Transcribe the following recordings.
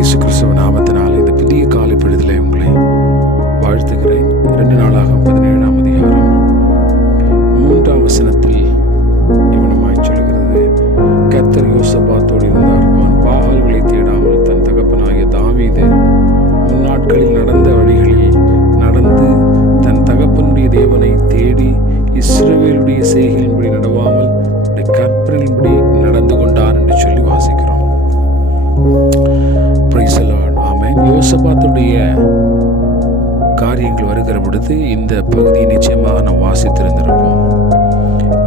இயேசு கிறிஸ்துவ நாமத்தினால் இந்த புதிய காலை பொழுதிலே உங்களை வாழ்த்துகிறேன். 2 நாளாகும் 17ஆம் அதிகாரம் 3ஆம் வசனத்தில் இவனமாய் சொல்கிறது, கர்த்தர் யோசபாத்தோடு இருந்தார். அவன் பாகால்களை தேடாமல் தன் தகப்பனாகிய தாவீது முன்னாட்களில் நடந்த வழிகளில் நடந்து தன் தகப்பனுடைய தேவனை தேடி இஸ்ரவேலுடைய செய்கையின்படி நடவாமல் கற்பனையின்படி நடந்து கொண்டார் என்று சொல்லி வாசிக்கிறோம். யோசபாத்துடைய காரியங்கள் வருகிற பொழுது இந்த பகுதியை நிச்சயமாக நாம் வாசித்திருந்திருப்போம்.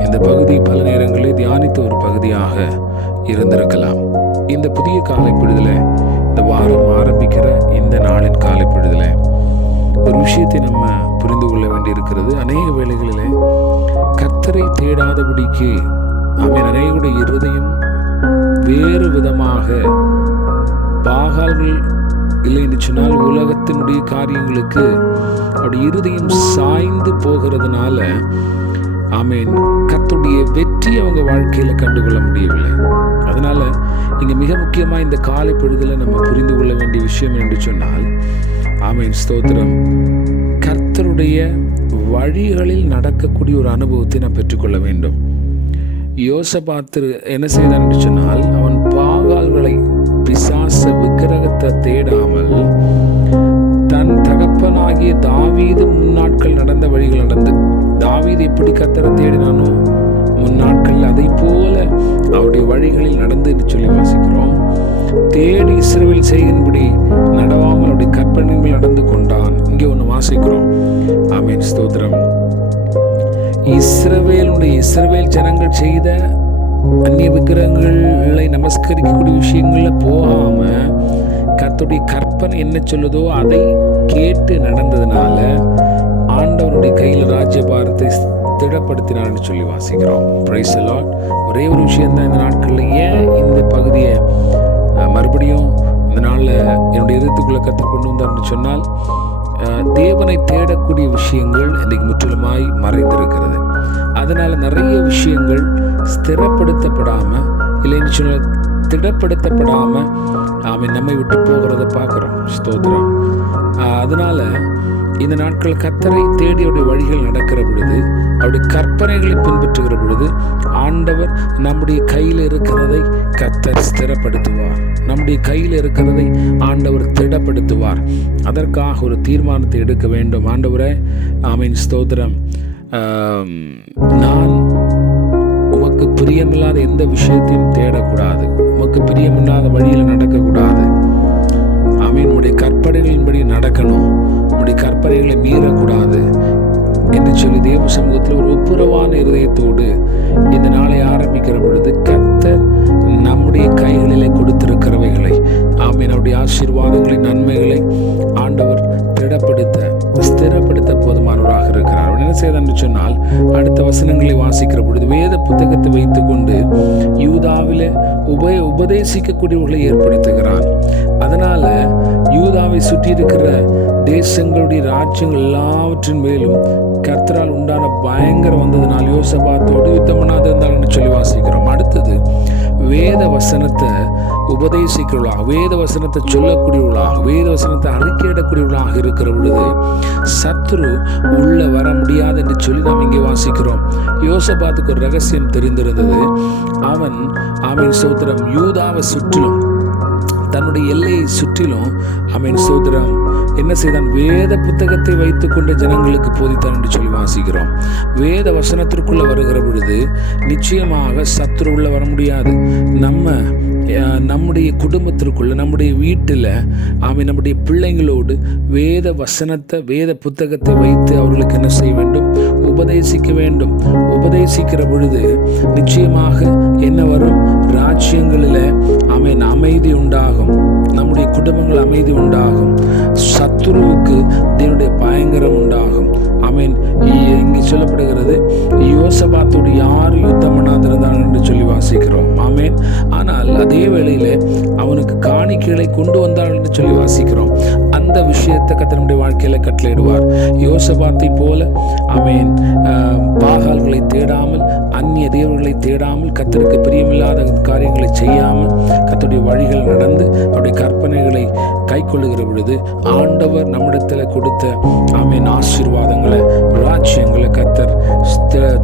இந்த பகுதி பல நேரங்களில் தியானித்த ஒரு பகுதியாக இருந்திருக்கலாம். இந்த புதிய காலைப்பொழுதில், இந்த வாரம் ஆரம்பிக்கிற இந்த நாளின் காலைப்பொழுதில் ஒரு விஷயத்தை நம்ம புரிந்து கொள்ள வேண்டியிருக்கிறது. அநேக வேளைகளிலே கர்த்தரை தேடாதபடிக்கு அநேகருடைய இருதயம் வேறு விதமாக பாகால்கள் இல்லை என்று சொன்னால் உலகத்தினுடைய காரியங்களுக்கு அவருடைய இருதயம் சாய்ந்து போகிறதுனால கர்த்தருடைய வெற்றி அவங்க வாழ்க்கையில் கண்டுகொள்ள முடியவில்லை. அதனால இங்கே மிக முக்கியமாக இந்த காலை பொழுதில் நம்ம புரிந்து கொள்ள வேண்டிய விஷயம் என்று சொன்னால் ஸ்தோத்திரம், கர்த்தருடைய வழிகளில் நடக்கக்கூடிய ஒரு அனுபவத்தை நாம் பெற்றுக்கொள்ள வேண்டும். யோசபாத்து என்ன செய்தான் என்று சொன்னால், அவன் பாகால்களை பிசாச விக்கிரகத்தை தேடாமல் தன் தகப்பனாகிய தாவீது முன்னாட்கள் நடந்த வழிகள் நடந்து, தாவீது எப்படி கர்த்தரை தேடினானோ முன்னாட்கள் அதை போல அவருடைய வழிகளில் நடந்து என்று சொல்லி வாசிக்கிறோம். தேடி இஸ்ரவேல் செய்கின்படி நடவாமல் அவருடைய கற்பனைகள் நடந்து கொண்டான். இங்கே ஒன்று வாசிக்கிறோம். ஸ்தோத்திரம், இஸ்ரவேல் ஜனங்கள் செய்த அந்நிய விக்கிரகங்களை நமஸ்கரிக்கக்கூடிய விஷயங்கள்ல போகாம கர்த்தருடைய கற்பனை என்ன சொல்லுதோ அதை கேட்டு நடந்ததுனால ஆண்டவருடைய கையில் ராஜ்யபாரத்தை திடப்படுத்தினார்னு சொல்லி வாசிக்கிறோம். Praise the Lord. ஒரே ஒரு விஷயம்தான் இந்த நாட்களில் ஏன் இந்த பகுதியை மறுபடியும் இந்த நாளில் என்னுடைய இதயத்துக்குள்ள கர்த்தர் கொண்டு வந்தார்னு சொன்னால், தேவனை தேடக்கூடிய விஷயங்கள் இன்றைக்கு முற்றிலுமாய் மறைந்திருக்கிறது. அதனால் நிறைய விஷயங்கள் ஸ்திரப்படுத்தப்படாமல் இல்லைன்னு சொன்ன திடப்படுத்தப்படாமல் நம்மை விட்டு போகிறத பார்க்குறோம். ஸ்தோத்திரம். அதனால இந்த நாட்கள் கர்த்தரை தேடி அவருடைய வழிகள் நடக்கிற பொழுது, அவருடைய கற்பனைகளை பின்பற்றுகிற பொழுது ஆண்டவர் நம்முடைய கையில் இருக்கிறதை கர்த்தர் ஸ்திரப்படுத்துவார். நம்முடைய கையில் இருக்கிறதை ஆண்டவர் திடப்படுத்துவார். அதற்காக ஒரு தீர்மானத்தை எடுக்க வேண்டும். ஆண்டவரே, ஸ்தோத்திரம், நான் உமக்கு பிரியமில்லாத எந்த விஷயத்தையும் தேடக்கூடாது, உமக்கு பிரியமில்லாத வழியில் நடக்கக்கூடாது. உம்முடைய கற்பனைகளின்படி நடக்கணும், உம்முடைய கற்பனைகளை மீறக்கூடாது என்று சொல்லி தேவ சமூகத்தில் ஒரு ஒப்புரவான இருதயத்தோடு இந்த நாளை ஆரம்பிக்கிற பொழுது கர்த்தர் நம்முடைய கைகளிலே கொடுத்திருக்கிறவைகளை அவருடைய ஆசீர்வாதங்களை நன்மைகளை ஆண்டவர் ஸ்திரப்படுத்த போதுமானவராக இருக்கிறார். என்ன செய்தான் என்று சொன்னால், அடுத்த வசனங்களை வாசிக்கிற பொழுது வேத புத்தகத்தை வைத்துக் கொண்டு யூதாவிலே உபதேசிக்கக்கூடியவர்களை ஏற்படுத்துகிறான். அதனால யூதாவை சுற்றி இருக்கிற தேசங்களுடைய ராஜ்யங்கள் எல்லாவற்றின் மேலும் கர்த்தரால் உண்டான பயங்கரம் வந்ததுனால் யோசபாத்தோடு யுத்தம் பண்ணாது இருந்தால் என்று சொல்லி வாசிக்கிறோம். அடுத்தது வேத வசனத்தை உபதேசிக்கிறவர்களாக, வேத வசனத்தை சொல்லக்கூடியவர்களாக, வேத வசனத்தை அறிக்கையிடக்கூடியவர்களாக இருக்கிற பொழுது சத்ரு உள்ள வர முடியாது என்று சொல்லி நாம் இங்கே வாசிக்கிறோம். யோசபாத்துக்கு ஒரு ரகசியம் தெரிந்திருந்தது. அவன் ஸ்தோத்திரம் யூதாவை சுற்றிலும், தன்னுடைய எல்லையை சுற்றிலும் ஸ்தோத்திரம் என்ன செய்தான், வேத புத்தகத்தை வைத்துக் கொண்ட ஜனங்களுக்கு போதித்தான் என்று சொல்லி வாசிக்கிறோம். வேத வசனத்திற்குள்ள வருகிற பொழுது நிச்சயமாக சத்துரு உள்ள வர முடியாது. நம்முடைய குடும்பத்திற்குள்ள, நம்முடைய வீட்டில் நம்முடைய பிள்ளைங்களோடு வேத வசனத்தை, வேத புத்தகத்தை வைத்து அவர்களுக்கு என்ன செய்ய வேண்டும், உபதேசிக்க வேண்டும். உபதேசிக்கிற பொழுது நிச்சயமாக என்ன வரும், ராஜ்யங்களில் அமைதி உண்டாகும், நம்முடைய குடும்பங்கள் அமைதி உண்டாகும், சத்துருவுக்கு தேவனுடைய பயங்கரம் உண்டாகும். இங்கே சொல்லப்படுகிறது, யோசபாத்தோடு யாரும் யுத்தம் பண்ணாதிருந்தான் என்று சொல்லி வாசிக்கிறோம். ஆனால் அதே வேளையில அவனுக்கு காணிக்கைகளை கொண்டு வந்தார்கள் என்று சொல்லி வாசிக்கிறோம். அந்த விஷயத்தை கர்த்தருடைய வாழ்க்கையில கட்டளையிடுவார். யோசபாத்தை போல பாகால்களை தேடாமல், அந்நிய தேவர்களை தேடாமல், கர்த்தருக்கு பிரியமில்லாத காரியங்களை செய்யாமல், கர்த்தருடைய வழிகள் நடந்து அவருடைய கற்பனைகளை கை கொள்ளுகிற பொழுது ஆண்டவர் நம்மிடத்தில் கொடுத்த ஆமீன் ஆசீர்வாதங்களை, ராஜ்யங்களை கர்த்தர்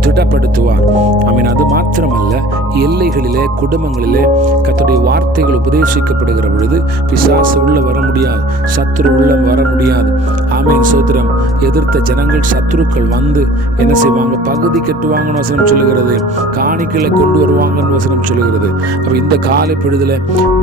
திடப்படுத்துவார். ஆமீன். அது மாத்திரமல்ல, எல்லைகளிலே, குடும்பங்களிலே கர்த்தருடைய வார்த்தைகள் உபதேசிக்கப்படுகிற பொழுது பிசாசு உள்ள வர முடியாது, சத்துரு உள்ள வர முடியாது. ஆமீன். சோத்திரம். எதிர்த்த ஜனங்கள், சத்துருக்கள் வந்து என்ன செய்வாங்க? பகுதி கட்டுவாங்கன்னு வசனம் சொல்லுகிறது. காணிக்கைகளை கொண்டு வருவாங்கன்னு வசனம் சொல்லுகிறது. அப்ப இந்த காலை பொழுதுல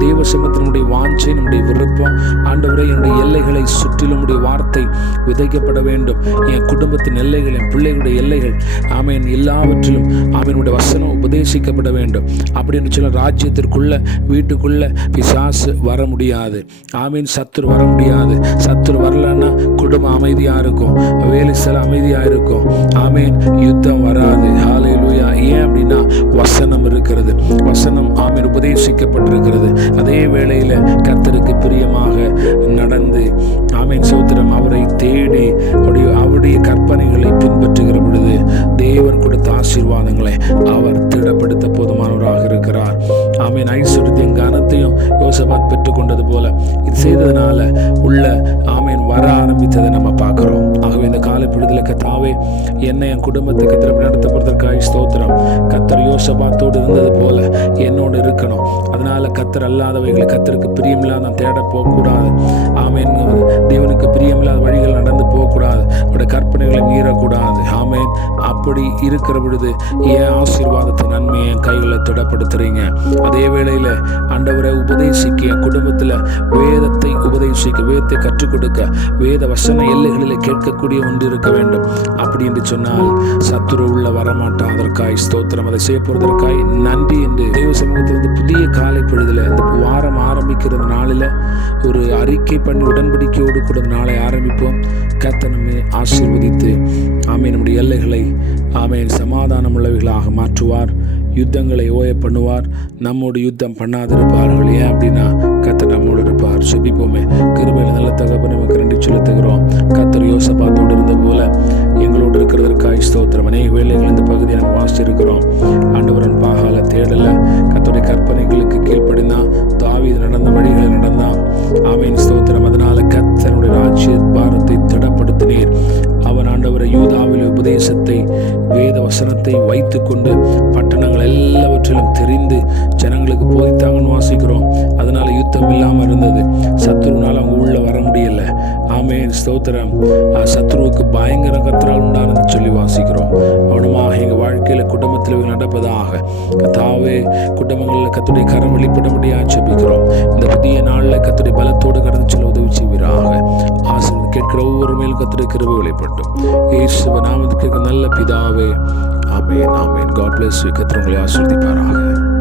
தேவ சமூகத்தினுடைய வாஞ்சை, நம்முடைய விருப்பம், ஆண்டவரே என்னுடைய எல்லைகளை சுற்றிலும் உடைய வார்த்தை விதைக்கப்பட வேண்டும். என் குடும்பத்தின் எல்லைகள், என் பிள்ளைகளுடைய எல்லைகள், ஆமீன், எல்லாவற்றிலும் ஆமீனுடைய வசனம் உபதேசிக்கப்பட வேண்டும். அப்படின்னு சொல்ல ராஜ்யத்திற்குள்ள, வீட்டுக்குள்ள பிசாசு வர முடியாது. ஆமீன். சத்துரு வர முடியாது. சத்துரு வரலன்னா குடும்பம் அமைதியா இருக்கும், வேலை ஸ்தலம் அமைதியா இருக்கும். ஆமீன். யுத்தம் வராது. ஹல்லேலூயா. ஏன் அப்படின்னா வசனம் இருக்கிறது. வசனம் ஆமீன் உபதேசிக்கப்பட்டிருக்கிறது. அதே வேளையில கர்த்தருக்கு பிரியமாக நடந்து ஆமீன் சோத்திரம் அவரை தேடி அவருடைய கற்பனைகளை பின்பற்றுகிற பொழுது தேவன் கொடுத்த ஆசீர்வாதங்களை அவர் திடப்படுத்த போதுமானவராக இருக்கிறார். ஆமீன். ஐஸ்வர்யத்தையும் கனத்தையும் யோசபாத் பெற்றுக்கொண்டது போல இது செய்ததுனால உள்ள ஆமீன் வர ஆரம்பித்ததை நம்ம பார்க்கிறோம். ஆகவே இந்த காலை பொழுதுல கர்த்தாவே என்னை, என் குடும்பத்தை கர்த்தர் நடத்தப்படுவதற்காக ஸ்தோத்திரம். கர்த்தர் யோசபாத்தோடு இருந்தது போல என்னோடு இருக்கணும். அதனால கர்த்தர் அல்லாதவைகளை, கர்த்தருக்கு பிரியமில்லாத நான் தேட போகக்கூடாது. ஆமீன். தேவனுக்கு பிரியமில்லாத வழிகள் நடந்து போகக்கூடாது. அவருடைய கற்பனைகளை மீறக்கூடாது. ஆமீன். அப்படி இருக்கிற பொழுது என் ஆசீர்வாதத்தை, நன்மையை என் கைகளை திடப்படுத்துறீங்க. அதே வேளையில ஆண்டவரை உபதேசிக்க, என் குடும்பத்தில் வேதத்தை உபதேசிக்க, வேதத்தை கற்றுக் கொடுக்க, வேத வசன எல்லைகளில் கேட்கக்கூடிய ஒன்று இருக்க வேண்டும். அப்படி என்று சொன்னால் சத்துரு உள்ள வரமாட்டான். அதற்காய் ஸ்தோத்திரம். அதை செய்ய போறதற்காய் நன்றி என்று தேவ சமூகத்திலிருந்து புதிய காலை பொழுதுல இந்த வாரம் ஆரம்பிக்கிறது நாளில் ஒரு அறிக்கை பண்ணி உடன்படிக்கையோடு கூட நாளை ஆரம்பிப்போம். கர்த்தர் நம்மை ஆசீர்வதித்து ஆமீன் நம்முடைய எல்லைகளை ஆமீன் சமாதானம் உள்ளவைகளாக மாற்றுவார். யுத்தங்களை ஓய பண்ணுவார். நம்மோடு யுத்தம் பண்ணாதிருப்பார்கள். ஏன் அப்படின்னா கர்த்தர் நம்மோடு இருப்பார். செபிப்போமே. கிருபையில் நல்ல தகப்பனை நமக்கு நன்றி செலுத்துகிறோம். கர்த்தர் யோசபாத்தோடு இருந்த போல எங்களோடு இருக்கிறதற்காக ஸ்தோத்திரம். அநேக வேளைகள் இந்த பகுதியை நம்ம வாசிச்சிருக்கிறோம். ஆண்டவரன் பாகால தேடல, கர்த்தருடைய கற்பனைகளுக்கு கீழ்ப்படிந்தான். தாவீது நடந்த வழிகளை நடந்தான். ஆமீன் ஸ்தோத்திரம். அதனால கர்த்தருடைய ராஜ்ய பாரத்தை திடப்படுத்தினீர். அவன் ஆண்டவரை யூதாவில் உபதேசத்தை, வேத வசனத்தை வைத்து கொண்டு பட்டணங்கள் எல்லாவற்றிலும் தெரிந்து ஜனங்களுக்கு போதித்தாங்கன்னு வாசிக்கிறோம். அதனால யுத்தம் இல்லாமல் இருந்தது. சத்ருனால அவங்க உள்ள வர முடியல. ஆமீன் ஸ்தோத்திரம். சத்ருவுக்கு பயங்கர கர்த்தரால் உண்டானது சொல்லி வாசிக்கிறோம். அவனமாக எங்கள் வாழ்க்கையில குடும்பத்தில் நடப்பதாக கர்த்தாவே குடும்பங்களில் கர்த்தருடைய கரம் வெளிப்பட முடியாது ஜெபிக்கிறோம். இந்த புதிய நாளில் கர்த்தருடைய பலத்தோடு கடந்து செல்ல உதவி செய்வீராக. ஆசீர்வாதம் கேட்கிற ஒவ்வொரு மேலும் கர்த்தருடைய கிருபை வெளிப்பட்டும். இயேசுவின் நாமத்துக்கு நல்ல பிதாவே. ஆமென். ஆமென். God bless you. கர்த்தர் உங்களை ஆசீர்வதிப்பாராக.